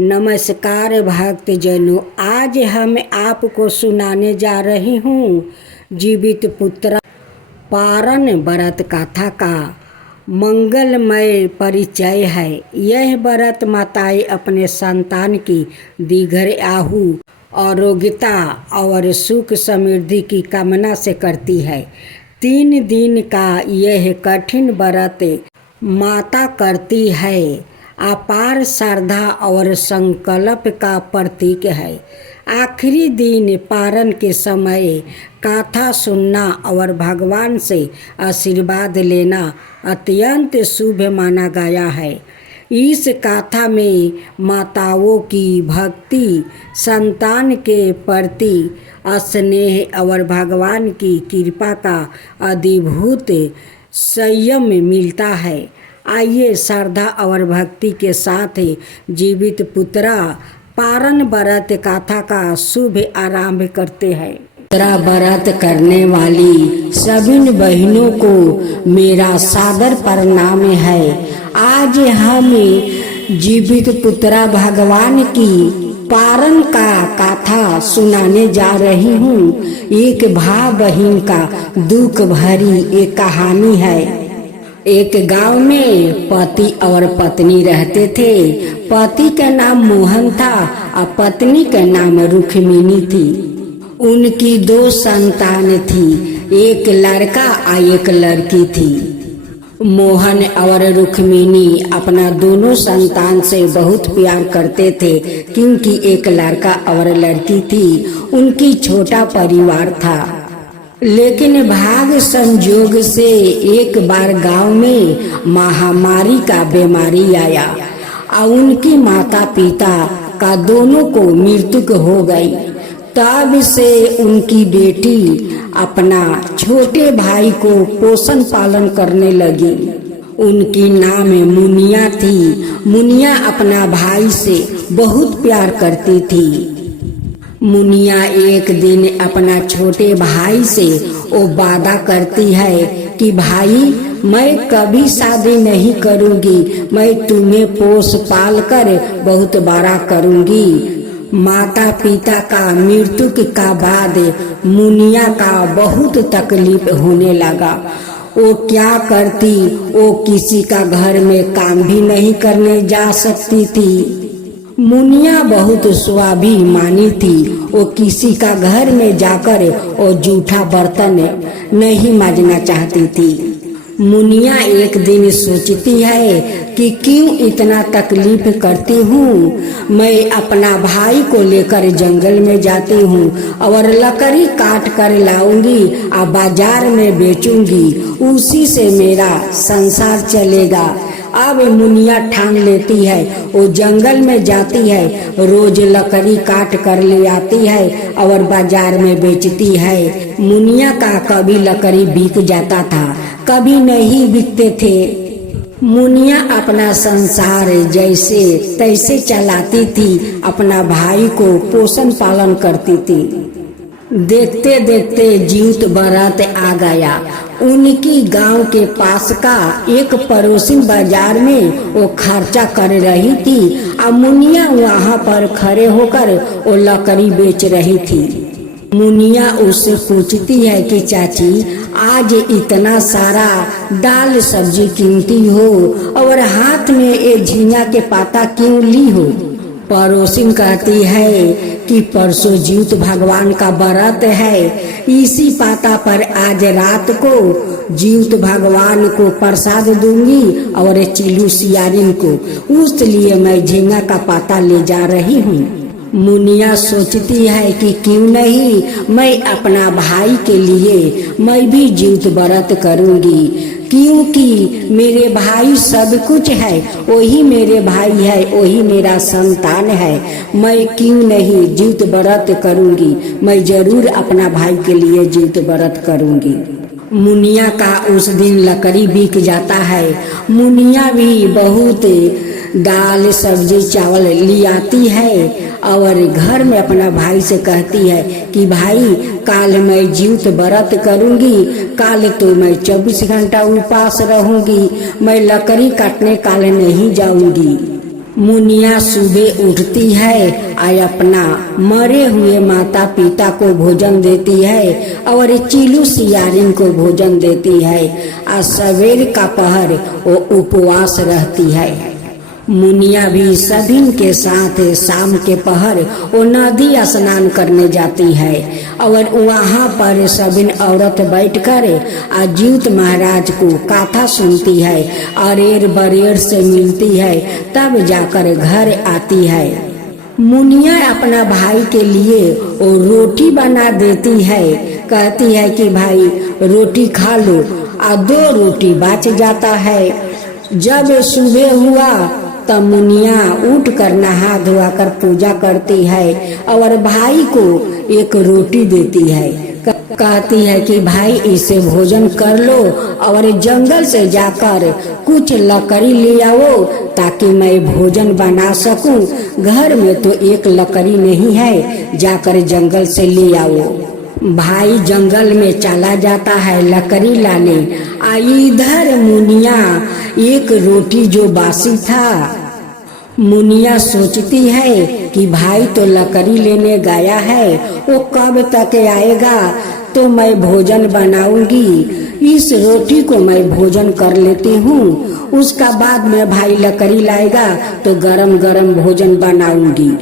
नमस्कार भक्तजनों, आज हम आपको सुनाने जा रही हूँ जीवित पुत्र पारण व्रत कथा का मंगलमय परिचय है। यह व्रत माताएं अपने संतान की दीर्घ आयु, आरोग्यता और सुख समृद्धि की कामना से करती है। 3 दिन का यह कठिन व्रत माता करती है अपार श्रद्धा और संकल्प का प्रतीक है। आखिरी दिन पारण के समय कथा सुनना और भगवान से आशीर्वाद लेना अत्यंत शुभ माना गया है। इस कथा में माताओं की भक्ति, संतान के प्रति स्नेह और भगवान की कृपा का अद्भुत संयम मिलता है। आइए श्रद्धा और भक्ति के साथ जीवित पुत्रा पारण व्रत कथा का शुभ आरंभ करते हैं। पुत्रा व्रत करने वाली सभी बहनों को मेरा सादर प्रणाम है। आज हम जीवित पुत्रा भगवान की पारण का कथा सुनाने जा रही हूँ। एक भाई बहन का दुख भरी एक कहानी है। एक गांव में पति और पत्नी रहते थे। पति का नाम मोहन था और पत्नी का नाम रुक्मिणी थी। उनकी 2 संतान थी, एक लड़का और एक लड़की थी। मोहन और रुक्मिणी अपना दोनों संतान से बहुत प्यार करते थे, क्योंकि एक लड़का और लड़की थी। उनकी छोटा परिवार था। लेकिन भाग्य संजोग से एक बार गांव में महामारी का बीमारी आया और उनकी माता पिता का दोनों को मृत्यु हो गई। तब से उनकी बेटी अपना छोटे भाई को पोषण पालन करने लगी। उनकी नाम मुनिया थी। मुनिया अपना भाई से बहुत प्यार करती थी। मुनिया एक दिन अपना छोटे भाई से वो वादा करती है कि भाई, मैं कभी शादी नहीं करूंगी, मैं तुम्हें पोस पाल कर बहुत बड़ा करूंगी। माता पिता का मृत्यु का बाद मुनिया का बहुत तकलीफ होने लगा। वो क्या करती, वो किसी का घर में काम भी नहीं करने जा सकती थी। मुनिया बहुत स्वाभिमानी थी। वो किसी का घर में जाकर वो जूठा बर्तन नहीं मांजना चाहती थी। मुनिया एक दिन सोचती है कि क्यों इतना तकलीफ करती हूँ। मैं अपना भाई को लेकर जंगल में जाती हूँ और लकड़ी काट कर लाऊंगी और बाजार में बेचूंगी, उसी से मेरा संसार चलेगा। अब मुनिया ठान लेती है, वो जंगल में जाती है, रोज लकड़ी काट कर ले आती है और बाजार में बेचती है। मुनिया का कभी लकड़ी बिक जाता था, कभी नहीं बिकते थे। मुनिया अपना संसार जैसे तैसे चलाती थी, अपना भाई को पोषण पालन करती थी। देखते देखते जीवित व्रत आ गया। उनकी गांव के पास का एक पड़ोसी बाजार में वो खर्चा कर रही थी और मुनिया वहां पर खड़े होकर वो लकड़ी बेच रही थी। मुनिया उससे पूछती है कि चाची, आज इतना सारा दाल सब्जी कीमती हो और हाथ में ये झींगा के पाता क्यों ली हो? पड़ोसिन कहती है कि परसों जीवित भगवान का व्रत है, इसी पाता पर आज रात को जीवित भगवान को प्रसाद दूंगी और चिल्लू सियारिन को, उसलिए मैं झींगा का पाता ले जा रही हूँ। मुनिया सोचती है कि क्यों नहीं, मैं अपना भाई के लिए मैं भी जीवित व्रत करूंगी, क्योंकि मेरे भाई सब कुछ है, वही मेरे भाई है, वही मेरा संतान है। मैं क्यों नहीं जीवित व्रत करूंगी, मैं जरूर अपना भाई के लिए जीवित व्रत करूंगी। मुनिया का उस दिन लकड़ी बिक जाता है। मुनिया भी बहुत दाल सब्जी चावल ले आती है और घर में अपना भाई से कहती है कि भाई, काल मैं जीवित व्रत करूंगी, काल तो मैं 24 घंटा उपास रहूंगी, मैं लकड़ी काटने काल नहीं जाऊंगी। मुनिया सुबह उठती है और अपना मरे हुए माता पिता को भोजन देती है और चीलू सियारिन को भोजन देती है और सवेर का पहर वो उपवास रहती है। मुनिया भी सभी के साथ शाम के पहर वो नदी स्नान करने जाती है और वहाँ पर सभी औरत बैठकर अजीत महाराज को कथा सुनती है, अरेर बरेर से मिलती है, तब जाकर घर आती है। मुनिया अपना भाई के लिए वो रोटी बना देती है, कहती है कि भाई रोटी खा लो, और 2 रोटी बच जाता है। जब सुबह हुआ तब मुनिया उठ कर नहा धोआ कर पूजा करती है और भाई को एक रोटी देती है, कहती है कि भाई इसे भोजन कर लो और जंगल से जाकर कुछ लकड़ी ले आओ ताकि मैं भोजन बना सकूं। घर में तो एक लकड़ी नहीं है, जाकर जंगल से ले आओ। भाई जंगल में चला जाता है लकड़ी लाने। इधर मुनिया एक रोटी जो बासी था, मुनिया सोचती है कि भाई तो लकड़ी लेने गया है, वो कब तक आएगा, तो मैं भोजन बनाऊंगी। इस रोटी को मैं भोजन कर लेती हूँ, उसका बाद में भाई लकड़ी लाएगा तो गरम गरम भोजन बनाऊंगी।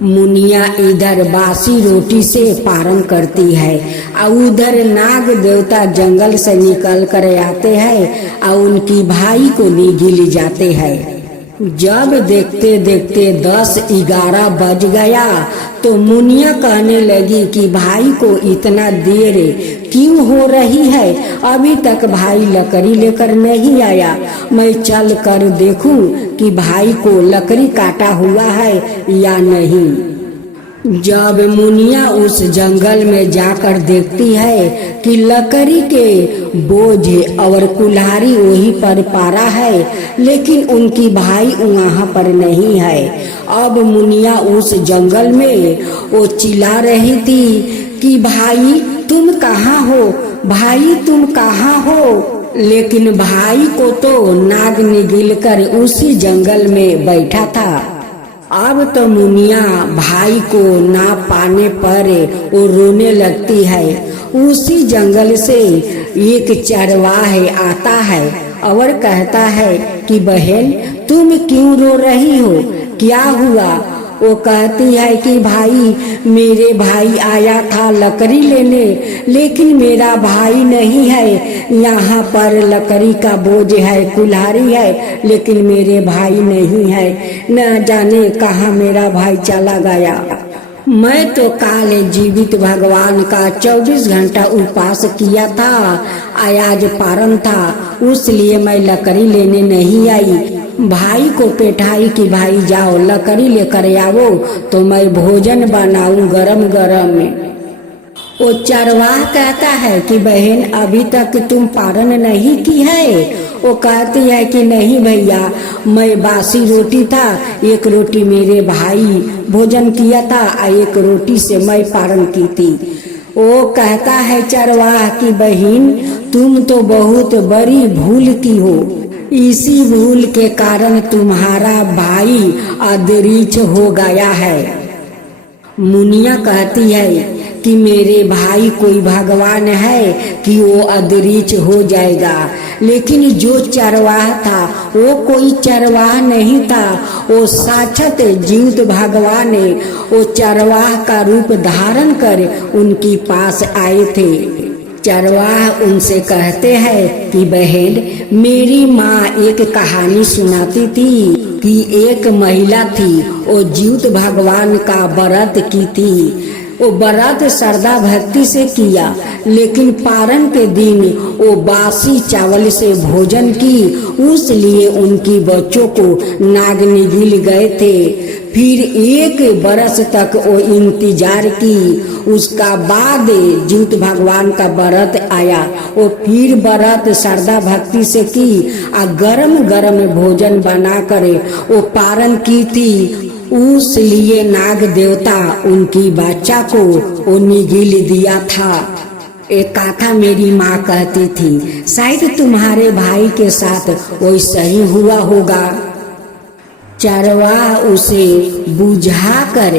मुनिया इधर बासी रोटी से पारण करती है और उधर नाग देवता जंगल से निकल कर आते हैं और उनकी भाई को गिल जाते हैं। जब देखते देखते 10-11 बज गया तो मुनिया कहने लगी कि भाई को इतना देर क्यों हो रही है, अभी तक भाई लकड़ी लेकर नहीं आया। मैं चल कर देखूं कि भाई को लकड़ी काटा हुआ है या नहीं। जब मुनिया उस जंगल में जाकर देखती है कि लकड़ी के बोझ और कुल्हाड़ी वहीं पर पारा है, लेकिन उनकी भाई वहाँ पर नहीं है। अब मुनिया उस जंगल में वो चिल्ला रही थी कि भाई तुम कहाँ हो, भाई तुम कहाँ हो, लेकिन भाई को तो नाग निगल कर उसी जंगल में बैठा था। अब तो मुनिया भाई को ना पाने पर वो रोने लगती है। उसी जंगल से एक चरवाहा आता है और कहता है कि बहन तुम क्यों रो रही हो, क्या हुआ। वो कहती है कि भाई मेरे भाई आया था लकड़ी लेने, लेकिन मेरा भाई नहीं है। यहाँ पर लकड़ी का बोझ है, कुल्हाड़ी है, लेकिन मेरे भाई नहीं है। न जाने कहाँ मेरा भाई चला गया। मैं तो काल जीवित भगवान का 24 घंटा उपवास किया था, आज पारण था, उसलिए मैं लकड़ी लेने नहीं आई। भाई को पेठाई कि भाई जाओ लकड़ी लेकर आओ तो मैं भोजन बनाऊं गरम गरम। वो चरवाहा कहता है कि बहन अभी तक तुम पारण नहीं की है। वो कहती है कि नहीं भैया, मैं बासी रोटी था, एक रोटी मेरे भाई भोजन किया था और एक रोटी से मैं पारण की थी। वो कहता है चरवाहा कि बहन तुम तो बहुत बड़ी भूल की हो, इसी भूल के कारण तुम्हारा भाई अदृश्य हो गया है। मुनिया कहती है कि मेरे भाई कोई भगवान है कि वो अदृश्य हो जाएगा, लेकिन जो चरवाहा था वो कोई चरवाहा नहीं था, वो साक्षात जीवित भगवान वो चरवाहा का रूप धारण कर उनके पास आए थे। चरवाहा उनसे कहते हैं कि बहन मेरी माँ एक कहानी सुनाती थी कि एक महिला थी, वो जीवित भगवान का व्रत की थी। वो व्रत श्रद्धा भक्ति से किया, लेकिन पारण के दिन वो बासी चावल से भोजन की, उसलिए उनकी बच्चों को नाग निगल गए थे। फिर 1 बरस तक वो इंतजार की, उसका बाद जीवित भगवान का व्रत आया। वो फिर व्रत श्रद्धा भक्ति से की और गरम गरम भोजन बना कर वो पारण की थी। उसलिए नाग देवता उनकी बच्चा को वो निगल दिया था। एक कथा मेरी माँ कहती थी, शायद तुम्हारे भाई के साथ वैसा ही हुआ होगा। चरवाहा उसे बुझा कर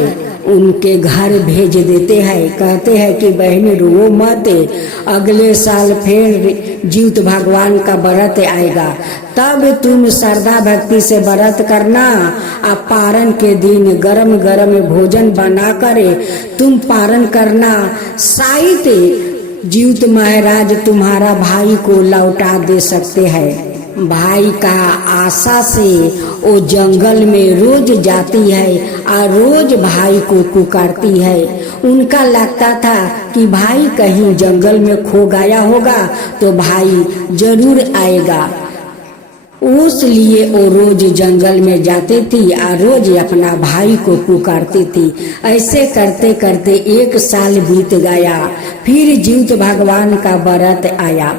उनके घर भेज देते हैं। कहते हैं कि बहन रो मत, अगले साल फिर जीवित भगवान का व्रत आएगा, तब तुम श्रद्धा भक्ति से व्रत करना। अब पारण के दिन गरम गरम भोजन बना कर तुम पारण करना, शायद जीवित महाराज तुम्हारा भाई को लौटा दे सकते हैं। भाई का आशा से वो जंगल में रोज जाती है और रोज भाई को पुकारती है। उनका लगता था कि भाई कहीं जंगल में खो गया होगा तो भाई जरूर आएगा, उसलिए वो रोज जंगल में जाती थी और रोज अपना भाई को पुकारती थी। ऐसे करते करते 1 साल बीत गया। फिर जीवित भगवान का व्रत आया।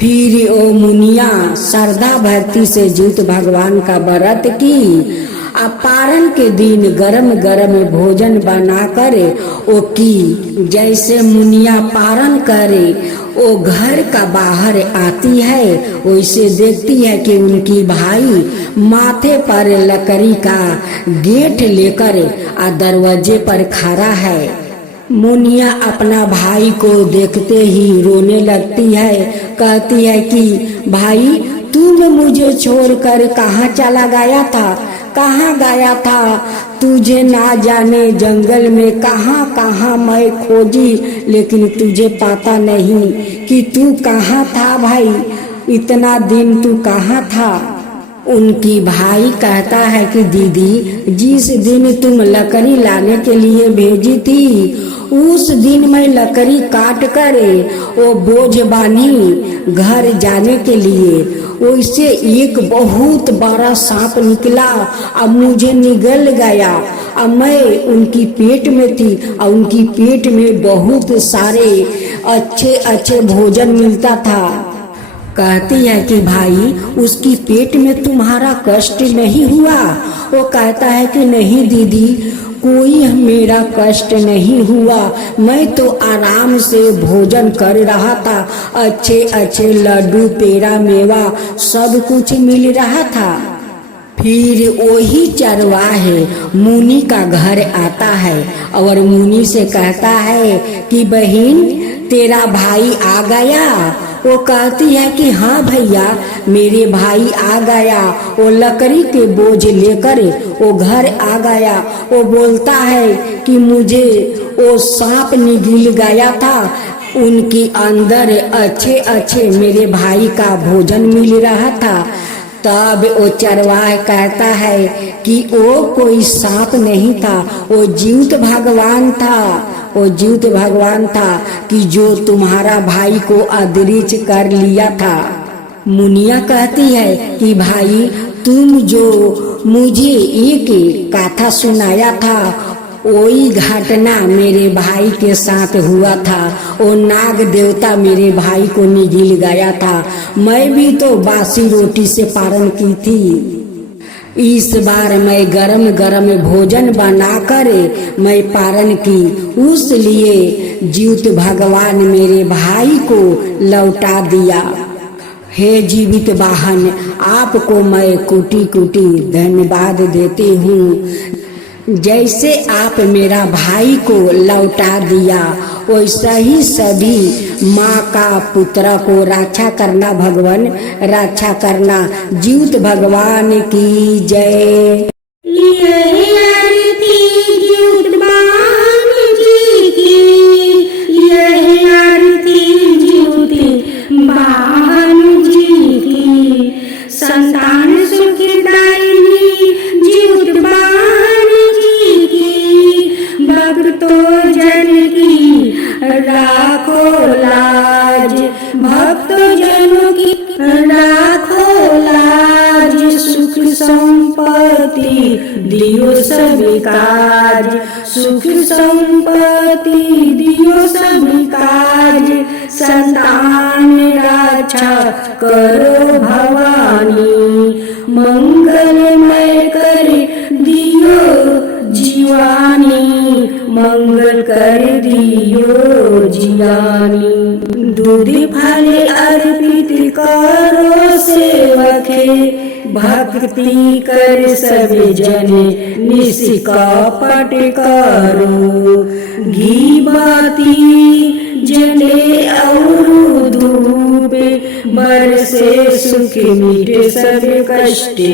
फिर ओ मुनिया श्रद्धा भक्ति से जीवित भगवान का व्रत की। पारण के दिन गरम गरम भोजन बना कर ओ की। जैसे मुनिया पारण करे वो घर का बाहर आती है, वैसे देखती है कि उनकी भाई माथे पर लकड़ी का गेट लेकर दरवाजे पर खड़ा है। मुनिया अपना भाई को देखते ही रोने लगती है। कहती है कि भाई तुम मुझे छोड़कर कहाँ चला गया था, कहाँ गया था? तुझे ना जाने जंगल में कहाँ कहाँ मैं खोजी, लेकिन तुझे पता नहीं कि तू कहाँ था भाई, इतना दिन तू कहाँ था? उनकी भाई कहता है कि दीदी जिस दिन तुम लकड़ी लाने के लिए भेजी थी उस दिन मैं लकड़ी काट कर वो बोझ बानी घर जाने के लिए, उससे एक बहुत बड़ा सांप निकला और मुझे निगल गया। अब मैं उनकी पेट में थी और उनकी पेट में बहुत सारे अच्छे अच्छे भोजन मिलता था। कहती है कि भाई उसकी पेट में तुम्हारा कष्ट नहीं हुआ? वो कहता है कि नहीं दीदी कोई मेरा कष्ट नहीं हुआ, मैं तो आराम से भोजन कर रहा था, अच्छे अच्छे लड्डू पेड़ा मेवा सब कुछ मिल रहा था। फिर वही चरवाहे मुनि का घर आता है और मुनि से कहता है कि बहन तेरा भाई आ गया? वो कहती है कि हाँ भैया मेरे भाई आ गया, वो लकड़ी के बोझ लेकर वो घर आ गया। वो बोलता है कि मुझे वो सांप निगल गया था, उनके अंदर अच्छे अच्छे मेरे भाई का भोजन मिल रहा था। तब वो चरवाहा कहता है कि वो कोई सांप नहीं था, वो जीवित भगवान था, वो जीवित भगवान था कि जो तुम्हारा भाई को अदृश्य कर लिया था। मुनिया कहती है कि भाई तुम जो मुझे एक कथा सुनाया था वही घटना मेरे भाई के साथ हुआ था। वो नाग देवता मेरे भाई को निगल गया था, मैं भी तो बासी रोटी से पारण की थी। इस बार मैं गरम गरम भोजन बनाकर मैं पारण की, उस लिए जीवित भगवान मेरे भाई को लौटा दिया। हे जीवित वाहन आपको मैं कोटि कोटि धन्यवाद देती हूँ। जैसे आप मेरा भाई को लौटा दिया वैसा ही सभी माँ का पुत्र को रक्षा करना, भगवान रक्षा करना। जीवित भगवान की जय। संतान सुखदायिनी जीवित बाण जी की, भक्तों जन की राखो लाज, भक्तों जनों की राखो लाज। सुख संपत्ति दियो सभी काज, सुख संपत्ति दियो सभी काज। संतान रक्षा करो भवानी, मंगलमय कर दियो जीवानी, मंगल कर दियो जियानी। दूध फल अर्पित करो सेवके, भक्ति कर सब जन निष्कपट करो। घी बाती जले और धूप बरसे सुख मिटे सब कष्टे।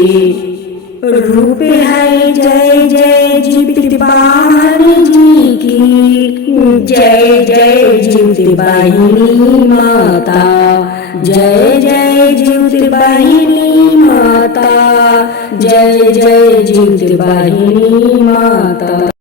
रूप है जय जय जीवित वाहन जी की, जय जय जीवित वाहिनी माता, जय जय जीवित वाहिनी माता, जय जय जीवित वाहिनी माता।